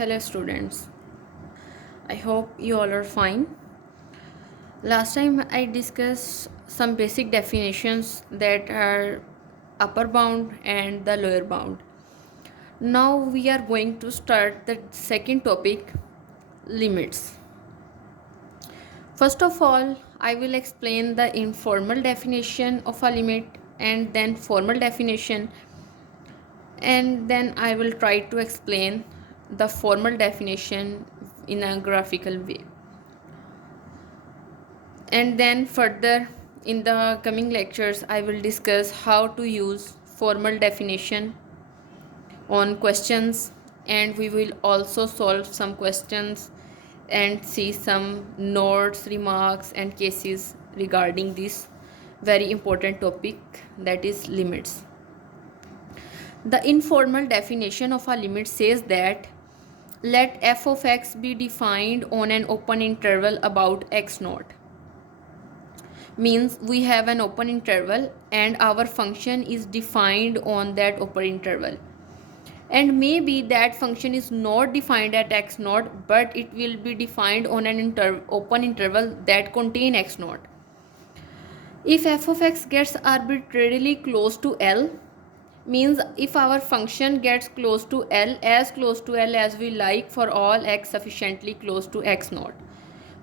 Hello students, I hope you all are fine. Last time I discussed some basic definitions that are upper bound and the lower bound. Now we are going to start the second topic, limits. First of all, I will explain the informal definition of a limit and then formal definition, and then I will try to explain the formal definition in a graphical way. And then further in the coming lectures I will discuss how to use formal definition on questions, and we will also solve some questions and see some notes, remarks and cases regarding this very important topic, that is limits. The informal definition of a limit says that let f of x be defined on an open interval about x naught. Means we have an open interval and our function is defined on that open interval, and maybe that function is not defined at x naught, but it will be defined on an open interval that contain x naught. If f of x gets arbitrarily close to L, means if our function gets close to L as we like for all x sufficiently close to x naught,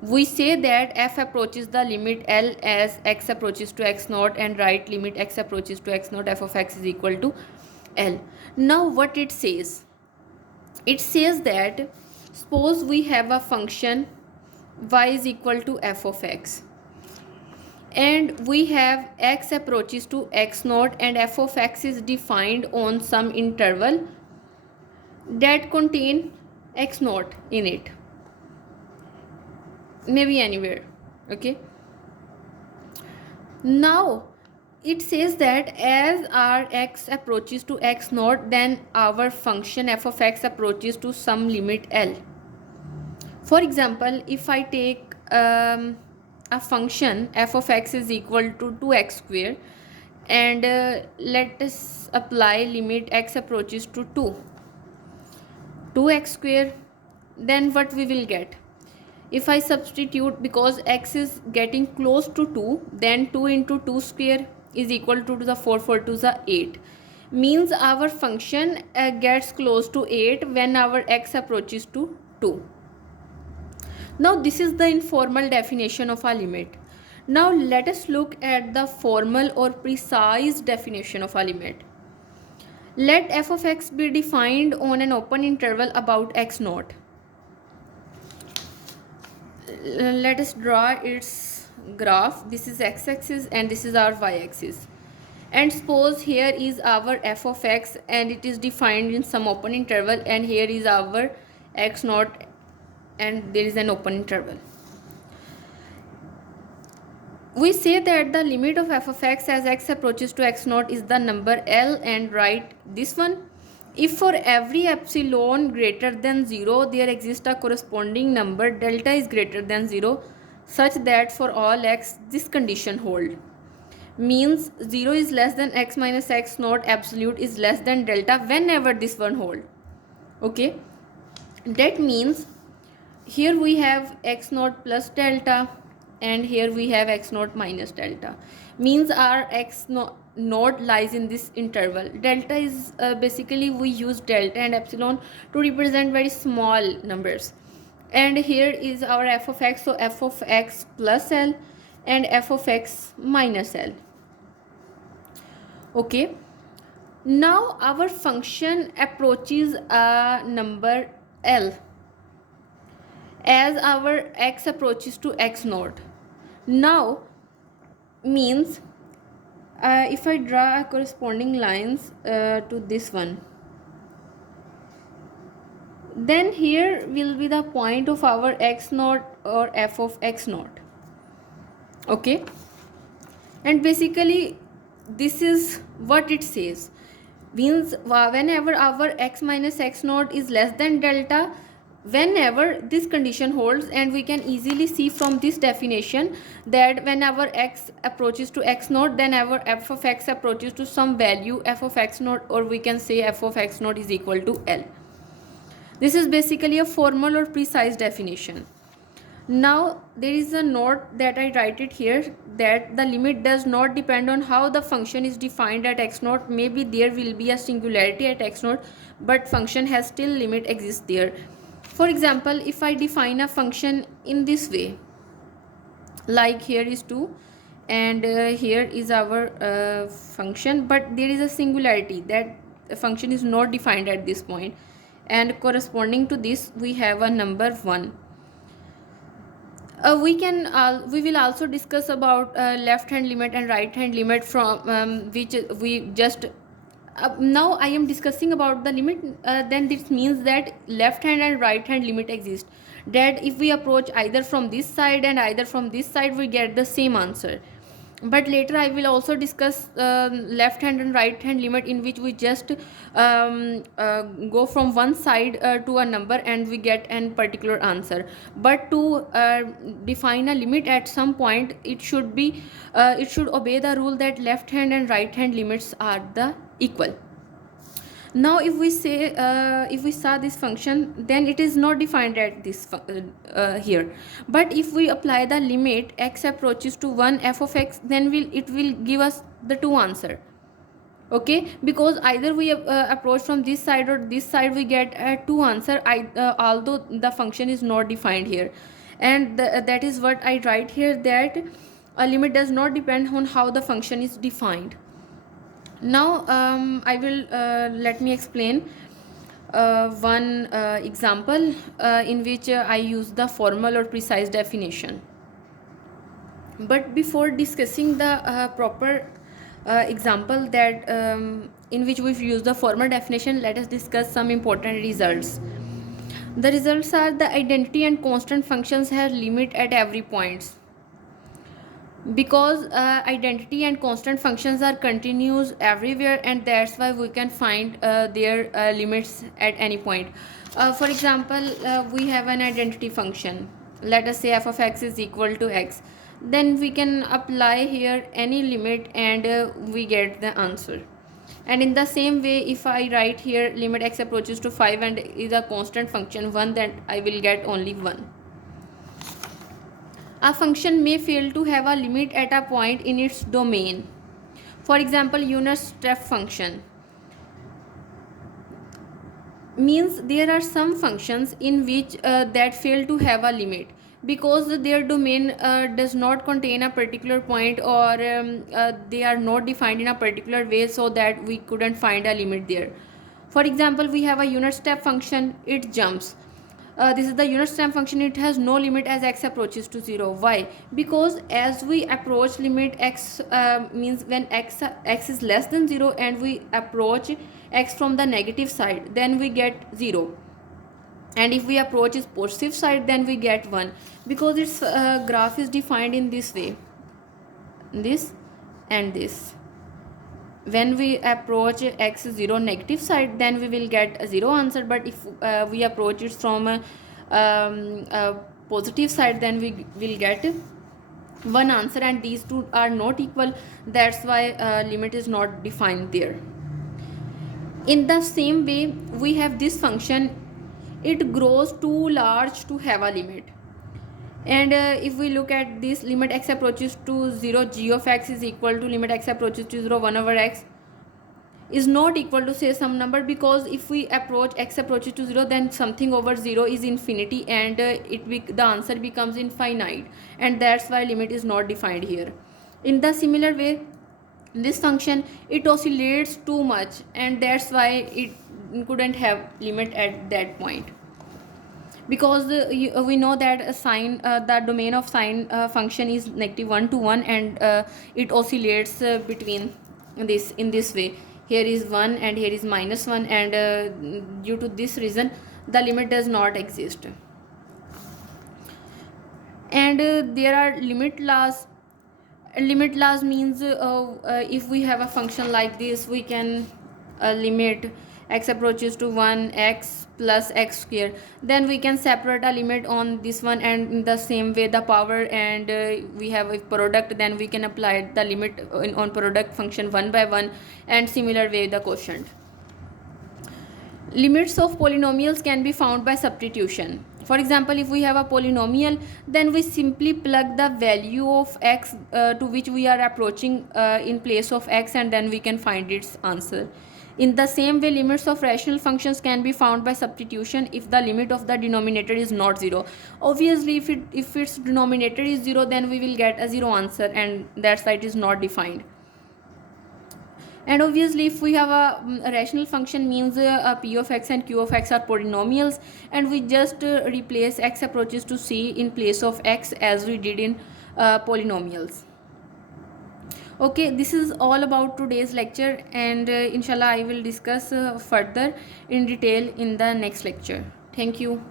we say that f approaches the limit L as x approaches to x naught, and write limit x approaches to x naught f of x is equal to L. Now what it says? It says that suppose we have a function y is equal to f of x, and we have x approaches to x naught and f of x is defined on some interval that contain x naught in it, maybe anywhere. Okay, now it says that as our x approaches to x naught, then our function f of x approaches to some limit L. For example, if I take a function f of x is equal to 2x square, and let us apply limit x approaches to 2x square, then what we will get? If I substitute, because x is getting close to 2, then 2 into 2 square is equal to the 4 to the 8. Means our function gets close to 8 when our x approaches to 2. Now this is the informal definition of a limit. Now let us look at the formal or precise definition of a limit. Let f of x be defined on an open interval about x naught. Let us draw its graph. This is x-axis and this is our y-axis, and suppose here is our f of x and it is defined in some open interval, and here is our x naught and there is an open interval. We say that the limit of f of x as x approaches to x naught is the number L, and write this one. If for every epsilon greater than 0 there exists a corresponding number delta is greater than 0, such that for all x this condition hold. Means 0 is less than x minus x naught absolute is less than delta whenever this one hold. Okay, that means here we have x naught plus delta and here we have x naught minus delta. Means our x naught lies in this interval. Delta is basically we use delta and epsilon to represent very small numbers, and here is our f of x, so f of x plus L and f of x minus L. Okay, now our function approaches a number L as our x approaches to x naught. Now means if I draw a corresponding lines to this one, then here will be the point of our x naught or f of x naught. Okay, and basically this is what it says. Means whenever our x minus x naught is less than delta, whenever this condition holds, and we can easily see from this definition that when our x approaches to x naught, then our f of x approaches to some value f of x naught, or we can say f of x naught is equal to L. This is basically a formal or precise definition. Now there is a note that I write it here, that the limit does not depend on how the function is defined at x naught. Maybe there will be a singularity at x naught, but function has still limit exists there. For example, if I define a function in this way, like here is 2 and here is our function, but there is a singularity, that the function is not defined at this point, and corresponding to this we have a number 1. We will also discuss about left hand limit and right hand limit, from which we just now I am discussing about the limit. Then this means that left hand and right hand limit exist, that if we approach either from this side and either from this side, we get the same answer. But later I will also discuss left hand and right hand limit, in which we just go from one side to a number and we get an particular answer. But to define a limit at some point, it should be it should obey the rule that left hand and right hand limits are the equal. Now if we say if we saw this function, then it is not defined at this here. But if we apply the limit x approaches to 1 f of x, then it will give us the two answer. Okay, because either we approach from this side or this side, we get two answer, although the function is not defined here. And that is what I write here, that a limit does not depend on how the function is defined. Now I will let me explain one example in which I use the formal or precise definition. But before discussing the proper example that in which we've used the formal definition, let us discuss some important results. The results are: the identity and constant functions have limit at every point. Because identity and constant functions are continuous everywhere, and that's why we can find their limits at any point. For example, we have an identity function. Let us say f of x is equal to x. Then we can apply here any limit and we get the answer. And in the same way, if I write here limit x approaches to 5 and is a constant function 1, then I will get only 1. A function may fail to have a limit at a point in its domain. For example, unit step function means there are some functions in which that fail to have a limit, because their domain does not contain a particular point, or they are not defined in a particular way, so that we couldn't find a limit there. For example, we have a unit step function, it jumps. This is the unit step function, it has no limit as x approaches to 0. Why? Because as we approach limit x means when x is less than 0 and we approach x from the negative side, then we get 0. And if we approach its positive side, then we get 1, because its graph is defined in this way, this and this. When we approach x 0 negative side, then we will get a 0 answer. But if we approach it from a positive side, then we will get 1 answer, and these two are not equal. That's why limit is not defined there. In the same way, we have this function, it grows too large to have a limit. And if we look at this, limit x approaches to 0 g of x is equal to limit x approaches to 0 1 over x is not equal to say some number, because if we approach x approaches to 0, then something over 0 is infinity, and the answer becomes infinite, and that's why limit is not defined here. In the similar way, this function, it oscillates too much, and that's why it couldn't have limit at that point. Because we know that a sine the domain of sine function is -1 to 1, and it oscillates between this in this way. Here is 1 and here is -1, and due to this reason the limit does not exist. And there are limit laws. Limit laws means if we have a function like this, we can limit x approaches to 1 x plus x square, then we can separate a limit on this one, and in the same way the power, and we have a product, then we can apply the limit on product function 1 by 1, and similar way the quotient. Limits of polynomials can be found by substitution. For example, if we have a polynomial, then we simply plug the value of x to which we are approaching in place of x, and then we can find its answer. In the same way, limits of rational functions can be found by substitution if the limit of the denominator is not 0. Obviously, if its denominator is 0, then we will get a 0 answer, and that's why it is not defined. And obviously, if we have a rational function, means p of x and q of x are polynomials, and we just replace x approaches to c in place of x as we did in polynomials. Okay, this is all about today's lecture, and inshallah I will discuss further in detail in the next lecture. Thank you.